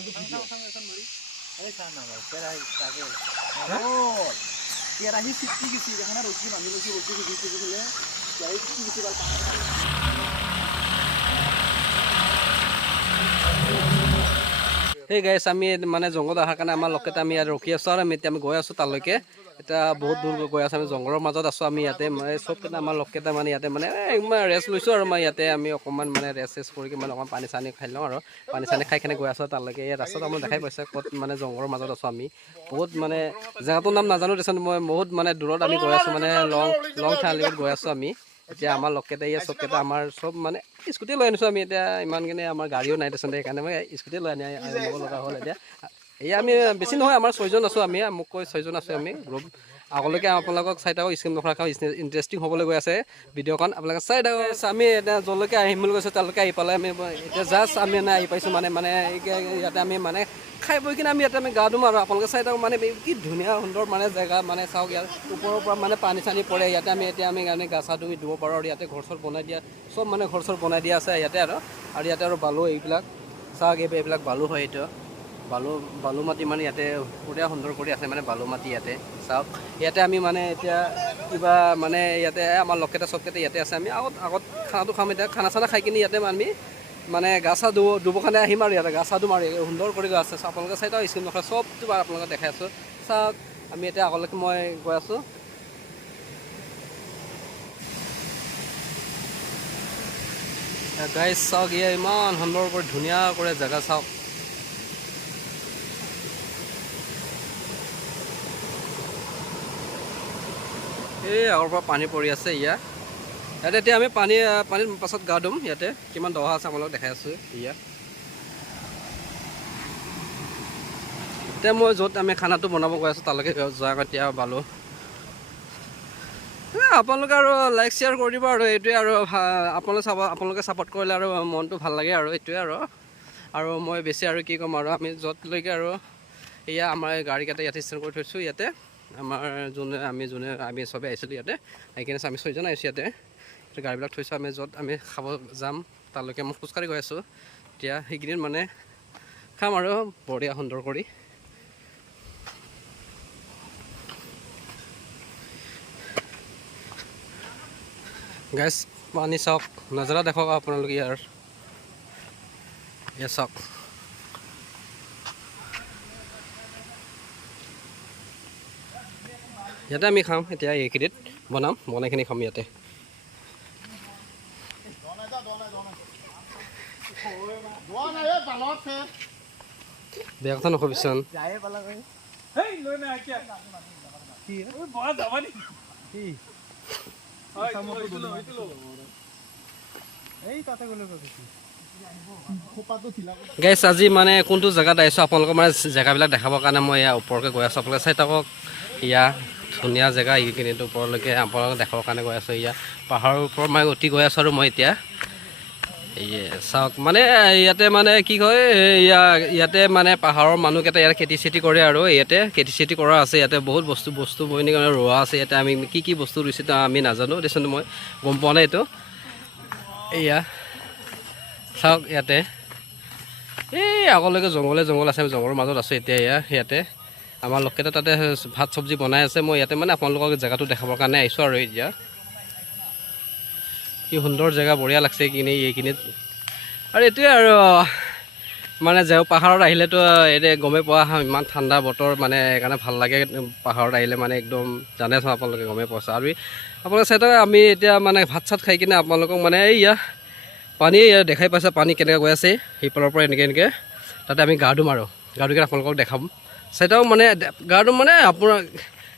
Hey guys, আমি মানে জংগল অহাৰ কাৰণে আমাৰ লকেট আমি ইয়াত ৰখি আছো আৰু আমি গৈ আছো তালৈকে এটা বহুত দূৰ গৈ আছো আমি জংগলৰ মাজত আছো আমি ইয়াতে মানে সব কেইটা আমাৰ লকেটা মানে ইয়াতে মানে ৰেষ্ট লৈছো আৰু মই ইয়াতে আমি অকমান মানে ৰেষ্ট কৰি মানে অকমান পানী চানী খাই লওঁ আৰু পানী চানী খাই কেনে গৈ আছো তালৈকে এই ৰাস্তাত আমাৰ দেখাই পাইছে ক'ত মানে জংগলৰ মাজত আছো আমি বহুত মানে জেগাটোৰ নাম নাজানো দেচোন মই বহুত মানে দূৰত আমি গৈ আছো মানে লং ঠাইলৈকে গৈ আছো আমি এতিয়া আমাৰ লকেটা ইয়া সব কেইটা আমাৰ সব মানে স্কুটি লৈ আনিছো আমি এতিয়া ইমানখিনি আমাৰ গাড়ীও নাই দেচোন সেইকাৰণে মই স্কুটি লৈ আনিব লগা হ'ল এতিয়া এই আমি বেছি নহয় আমাৰ 6জন আছো আমি মোক কৈ 6জন আছো আমি গ্ৰুপ আগলৈকে আপোনালোকক চাই থাকক স্ক্ৰীন নখৰাকৈ ইণ্টাৰেষ্টিং হ'বলৈ গৈ আছে ভিডিঅ'খন আপোনালোকে চাই থাকক আমি এতিয়া য'লৈকে আহিম বুলি কৈছোঁ তালৈকে আহি পালে আমি এতিয়া জাষ্ট আমি আহি পাইছোঁ মানে ইয়াতে আমি মানে খাই বৈ কিনে আমি ইয়াতে আমি গা ধুম আৰু আপোনালোকে চাই থাকক মানে কি ধুনীয়া সুন্দৰ মানে জেগা মানে চাওক ইয়াত ওপৰৰ পৰা মানে পানী চানী পৰে ইয়াতে আমি এতিয়া আমি গা চা ধুই দিব পাৰোঁ আৰু ইয়াতে ঘৰ চৰ বনাই দিয়া চব মানে ঘৰ চৰ বনাই দিয়া আছে ইয়াতে আৰু ইয়াতে আৰু বালু এইবিলাক চাওক এইবিলাক বালু হয় এইটো বালু মাটি মানে ইয়াতে পুৰা সুন্দৰ কৰি আছে মানে বালু মাটি ইয়াতে চাওক ইয়াতে আমি মানে এতিয়া কিবা মানে ইয়াতে আমাৰ লকেটা চবকেইটা ইয়াতে আছে আমি আগত খানাটো খাম এতিয়া খানা চানা খাই কিনি ইয়াতে আমি মানে গা চা ধুব কাৰণে আহিম আৰু ইয়াতে গা চা ধুম আৰু সুন্দৰ কৰি গৈ আছে আপোনালোকে চাই থাকক স্ক্ৰীন নখৰা চবটো আপোনালোকে দেখাই আছোঁ চাওক আমি এতিয়া আগলৈকে মই গৈ আছোঁ গাইজ চাওক ইয়ে ইমান সুন্দৰ কৰি ধুনীয়া কৰে জেগা চাওক এই আগৰ পৰা পানী পৰি আছে ইয়াতে এতিয়া আমি পানীৰ পাছত গা ধুম ইয়াতে কিমান দহা আছে আপোনালোকক দেখাই আছোঁ এতিয়া মই য'ত আমি খানাটো বনাব গৈ আছোঁ তালৈকে যোৱা এতিয়া পালো আপোনালোকে আৰু লাইক শ্বেয়াৰ কৰি দিব আৰু এইটোৱে আৰু আপোনালোকে ছাপোৰ্ট কৰিলে আৰু মনটো ভাল লাগে আৰু এইটোৱে আৰু মই বেছি আৰু কি ক'ম আৰু আমি য'তলৈকে আৰু এয়া আমাৰ গাড়ীকেইটা ইয়াতে ষ্টেণ্ড কৰি থৈছোঁ ইয়াতে আমাৰ আমি চবে আহিছিলোঁ ইয়াতে সেইকাৰণে আমি 6জন আহিছোঁ ইয়াতে গাড়ীবিলাক থৈছোঁ আমি য'ত আমি খাব যাম তালৈকে মই খোজকাঢ়ি গৈ আছোঁ এতিয়া সেইকেইদিন মানে খাম আৰু বঢ়িয়া সুন্দৰ কৰি গাইজ পানী চাওক নজৰা দেখক আপোনালোকে ইয়াৰ চাওক ইয়াতে আমি খাম এতিয়া এইখিনিত বনাইখিনি খাম ইয়াতে বেয়া কথা নকবিচোন গাইজ আজি মানে কোনটো জেগাত আহিছোঁ আপোনালোকৰ মানে জেগাবিলাক দেখাবৰ কাৰণে মই ইয়াৰ ওপৰকে গৈ আছোঁ আপোনালোকে চাই থাকক ইয়া ধুনীয়া জেগা এইখিনিত ওপৰলৈকে আপোনালোকক দেখাবৰ কাৰণে গৈ আছোঁ ইয়া পাহাৰৰ ওপৰত মই উঠি গৈ আছোঁ আৰু মই এতিয়া চাওক মানে ইয়াতে মানে কি কয় ইয়াতে মানে পাহাৰৰ মানুহকেইটা ইয়াতে খেতি চেতি কৰে আৰু ইয়াতে খেতি চেতি কৰা আছে ইয়াতে বহুত বস্তু বনি কাৰণে ৰোৱা আছে ইয়াতে আমি কি বস্তু ৰুইছে আমি নাজানো দেচোন মই গম পোৱা নাই এইটো এয়া চাওক ইয়াতে এই আগলৈকে জংঘল আছে আমি জংঘলৰ মাজত আছোঁ এতিয়া ইয়াতে আমাৰ লকেটা তাতে ভাত চব্জি বনাই আছে মই ইয়াতে মানে আপোনালোকক জেগাটো দেখাবৰ কাৰণে আহিছোঁ আৰু এতিয়া কি সুন্দৰ জেগা বঢ়িয়া লাগছে এইখিনিত আৰু এইটোৱে আৰু মানে পাহাৰত আহিলেতো এতিয়া গমেই পোৱা ইমান ঠাণ্ডা বতৰ মানে সেইকাৰণে ভাল লাগে পাহাৰত আহিলে মানে একদম জানেচোন আপোনালোকে গমেই পাইছে আৰু আপোনালোকে চাই থাকক আমি এতিয়া মানে ভাত চাত খাই কিনে আপোনালোকক মানে পানী দেখাই পাইছে পানী কেনেকৈ গৈ আছে সেইফালৰ পৰা এনেকৈ তাতে আমি গা ধুম আৰু গা ধুই কিনে আপোনালোকক দেখাম চাই থাকক মানে গা ধুম মানে আপোনাৰ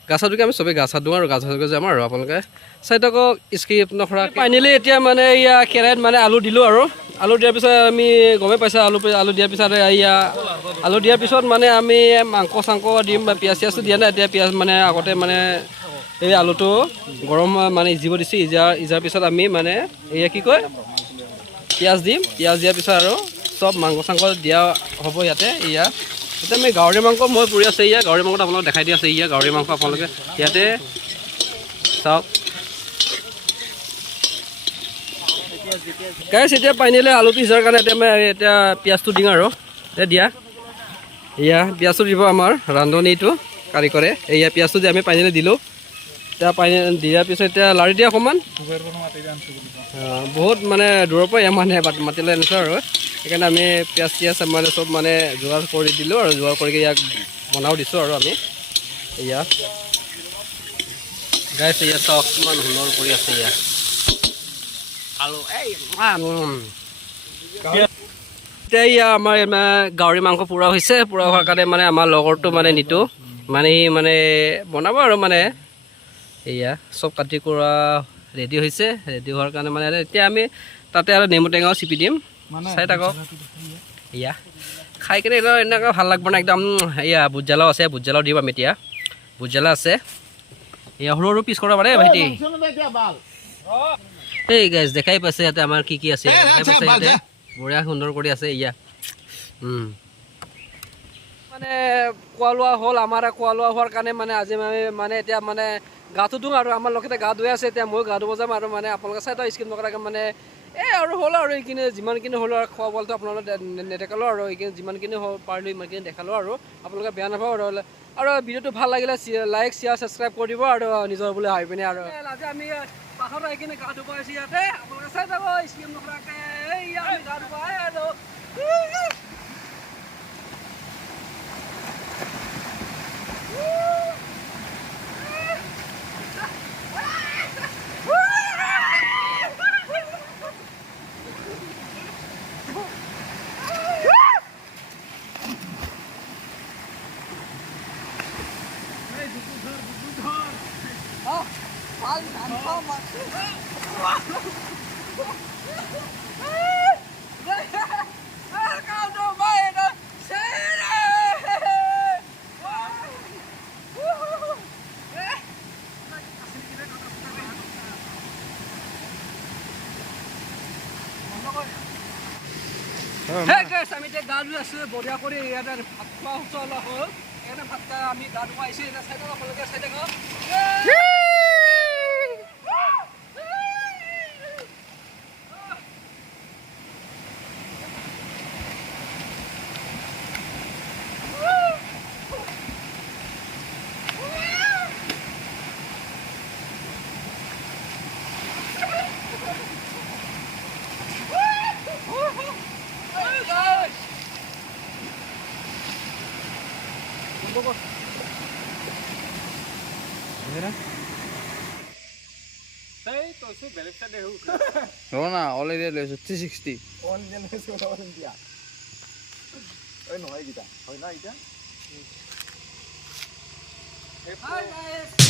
গা চা ধুকে আমি চবেই গা চা ধুওঁ আৰু গা চা ধুকে যাম আৰু আপোনালোকে চাই থাকক স্কিপ নকৰা ফাইনেলি এতিয়া মানে কেৰাহীত মানে আলু দিলোঁ আৰু আলু দিয়াৰ পিছত আমি গমেই পাইছোঁ আলু দিয়াৰ পিছত আলু দিয়াৰ পিছত মানে আমি মাংস চাংস দিম বা পিঁয়াজ চিয়াজটো দিয়া নাই এতিয়া পিঁয়াজ মানে আগতে মানে এই আলুটো গৰম মানে ইজিব দিছোঁ ইজাৰ পিছত আমি মানে কি কয় পিঁয়াজ দিম পিঁয়াজ দিয়াৰ পিছত আৰু চব মাংস চাংস দিয়া হ'ব ইয়াতে এতিয়া আমি গাহৰি মাংস মই পুৰি আছে গাহৰি মাংসটো আপোনালোকক দেখাই দি আছে গাহৰি মাংস আপোনালোকে ইয়াতে চাওক গাইছ এতিয়া ফাইনেলি আলুটো সিজাৰ কাৰণে এতিয়া পিঁয়াজটো দিম আৰু এতিয়া দিয়া এয়া পিঁয়াজটো দিব আমাৰ ৰান্ধনীটো কাৰিকৰে। এয়া পিঁয়াজটো যে আমি পানীলৈ দিলোঁ, এতিয়া পানী দিয়াৰ পিছত এতিয়া লাৰি দিয়া অকণমান। বহুত মানে দূৰৰ পৰা মানে মাতিলৈ আনিছোঁ আৰু সেইকাৰণে আমি পিঁয়াজ মানে চব মানে যোগাৰ কৰি দিলোঁ আৰু যোগাৰ কৰি ইয়াক বনাও দিছোঁ আৰু আমি। এয়া গাইছ এয়া চাওক কিমান সুন্দৰ কৰি আছে এয়া আলু এতিয়া এয়া আমাৰ গাহৰি মাংস পোৰা হৈছে। পোৰা হোৱাৰ কাৰণে মানে আমাৰ লগৰটো মানে নিতু মানে সি মানে বনাব আৰু মানে এয়া চব কাটি কৰা ৰেডি হৈছে। ৰেডি হোৱাৰ কাৰণে মানে এতিয়া আমি তাতে আৰু নেমু টেঙাও চিপি দিম। চাই থাকক এয়া খাই কিনে এনেকুৱা ভাল লাগব না একদম। এয়া ভোট জ্বালাও আছে, ভোট জ্বালাও দিম আমি এতিয়া। ভোট জ্বালা আছে এয়া সৰু সৰু পিচ কৰা পাৰে ভাইটি। এই গাইজ দেখাই পাইছে ইয়াতে আমাৰ কি কি আছে, দেখাই পাইছে ইয়াতে বঢ়িয়া সুন্দৰ কৰি আছে। এয়া মানে খোৱা লোৱা হ'ল আমাৰ। খোৱা লোৱা হোৱাৰ কাৰণে মানে আজি মানে এতিয়া মানে গাটো ধুম আৰু আমাৰ লগতে গা ধুই আছে। এতিয়া ময়ো গা ধুব যাম আৰু মানে আপোনালোকে চাই তই স্কিন নকৰাকৈ মানে আৰু হ'ল আৰু এইখিনি যিমানখিনি হ'ল আৰু খোৱা বোৱাটো আপোনালোকে নেদেখালোঁ আৰু এইখিনি যিমানখিনি পাৰিলোঁ ইমানখিনি দেখালোঁ আৰু আপোনালোকে বেয়া নাপাব আৰু ভিডিঅ'টো ভাল লাগিলে লাইক শ্বেয়াৰ ছাবস্ক্ৰাইব কৰি দিব আৰু নিজৰ বুলি ভাবি পিনে আৰু আজি আমি পাহাৰত আহি কিনে গা ধুব আহিছোঁ ইয়াতে। আপোনালোকে চাই যাব স্কিন নকৰাকৈ আমি গা ধুব আহে আৰু আমি এতিয়া গা ধুই আছোঁ বঢ়িয়া কৰি। ইয়াতে ভাত খোৱা হ'ল সেইকাৰণে ভাত আমি গা ধুব আহিছোঁ। এতিয়া চাই থাকক আপোনালোকে, চাই থাকক। না অলরেডি লৈছো 360 নহয় গীতা হয় না এতিয়া Hi guys!